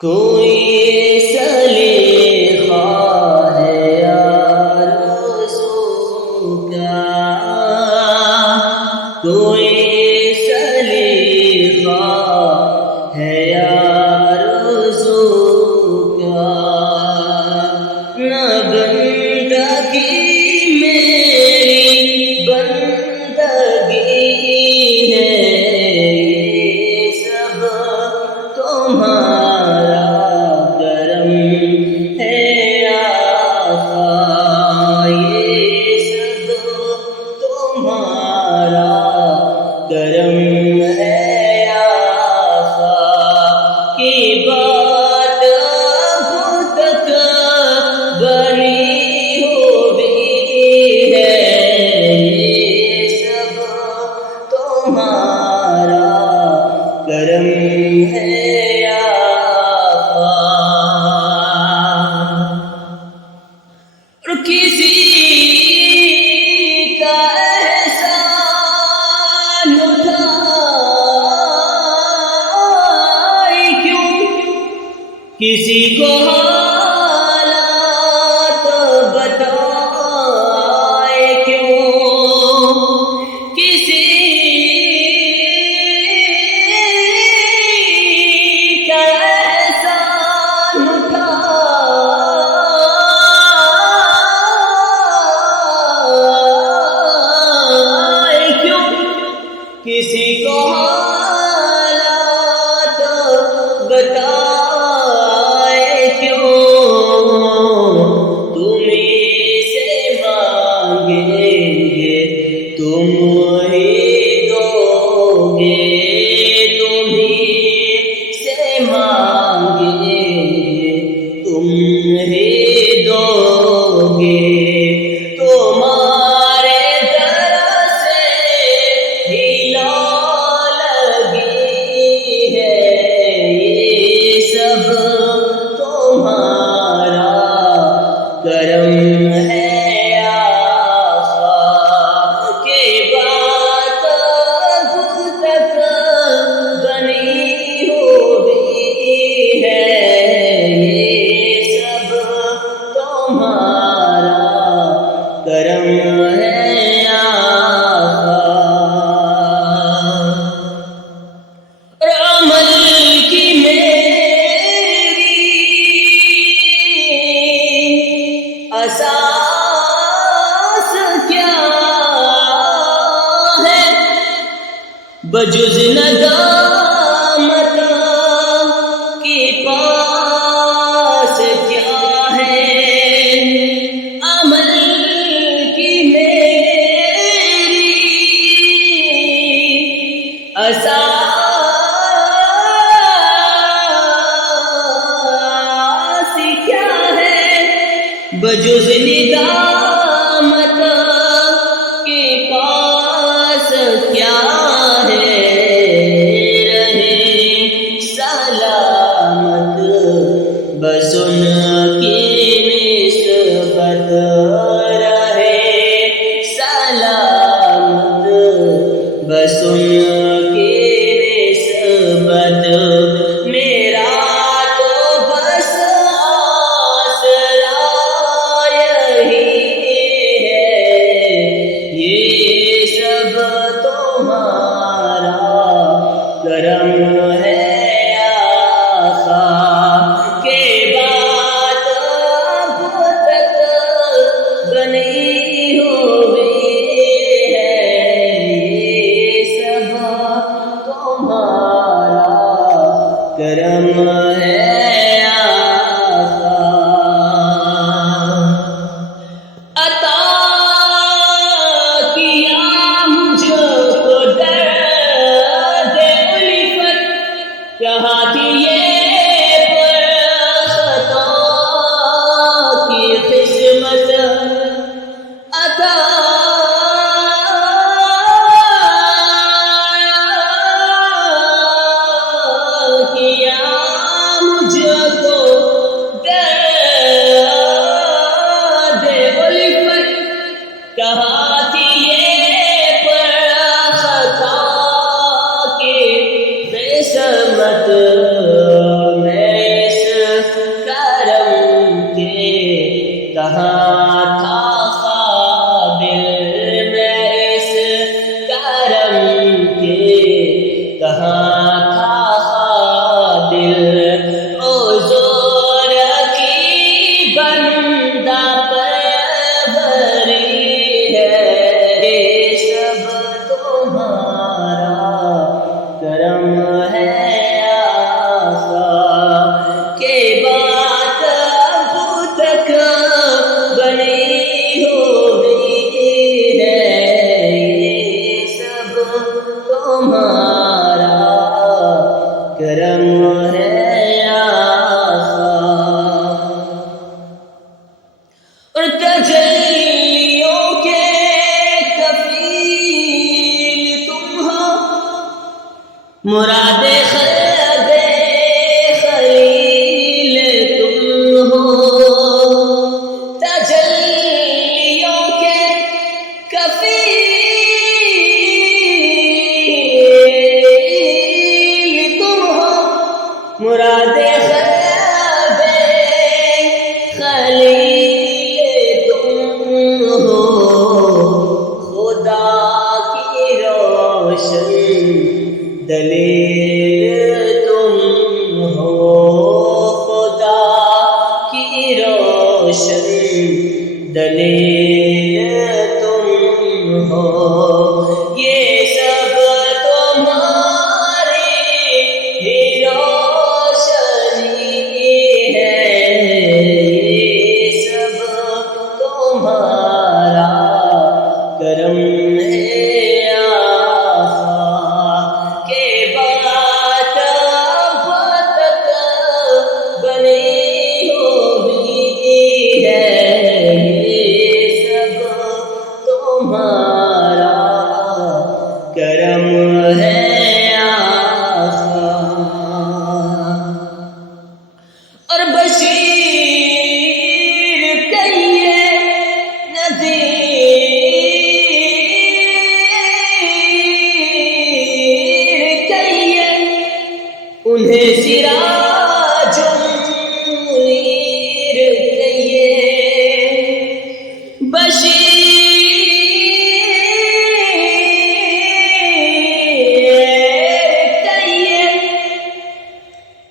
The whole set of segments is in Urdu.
کوئی سلیقہ ہے آرزو کا، کوئی سلیقہ ہے آرزو کا، نہ بندگی میری بندگی ہے، یہ سب تمہارا کرم ہے آقا، یہ سب تمہارا کرم ہے آقا، کی بات اب تک بنی ہوئی ہے، یہ سب تمہارا کرم ہے آقا۔ اور کسی کا احسان اٹھائے کیوں، کسی کو حالات بتائے کیوں، کسی کا احسان اٹھائے کیوں، کسی کو حالات بتائے کیوں، تمہیں سے مانگیں گے تم ہی دو گے، تمہیں سے مانگیں گے تم ہی دو گے، تمہارے در سے ہی لگی ہے، یہ سب تمہارا کرم ہے آقا، کہ بات اب تک بنی ہوئی ہے، یہ سب تمہارا کرم ہے آقا۔ اور عمل کی میری اساس کیا ہے، بجز ندامت کے پاس کیا ہے، عمل کی میری اساس کیا ہے، بجز ندامت کے پاس کیا ہے، رہے سلامت بس ان کی نسبت، رہے سلامت بس ان کی نسبت، میرا تو بس آسرا یہی ہے، یہ سب تمہارا کرم ہے آقا، کہ بات اب تک بنی ہوئی ہے، یہ سب تمہارا کرم ہے آقا۔ عطا کیا مجھ کو درد الفت، کہاں تھی یہ پر خطا کی قسمت، عطا کیا مجھ کو بنیاد خلب خلیل تم ہو، خدا کی روشن دلیل تم ہو، خدا کی روشن دلیل تم ہو، یہ سب تمہاری ہی روشنی ہے، یہ سب تمہارا کرم ہے آقا، کہ بات اب تک بنی ہوئی ہے، یہ سب تمہارا کرم ہے آقا۔ اور بشیر کہیے نذیر کہیے، انہیں سراج منیر کہیے، بشیر کہیے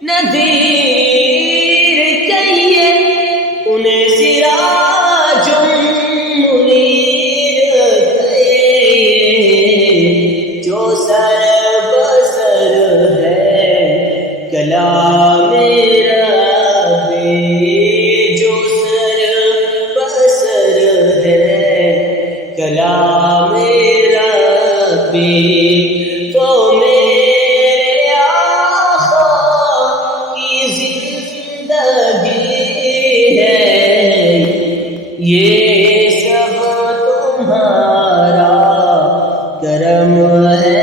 نذیر کہیے، انہیں سراج منیر کہیے، جو سر بسر ہے کلام ربی، جو سر بسر ہے کلام ربی، تو میرے آقا کی زندگی ہے، یہ سب تمہارا کرم ہے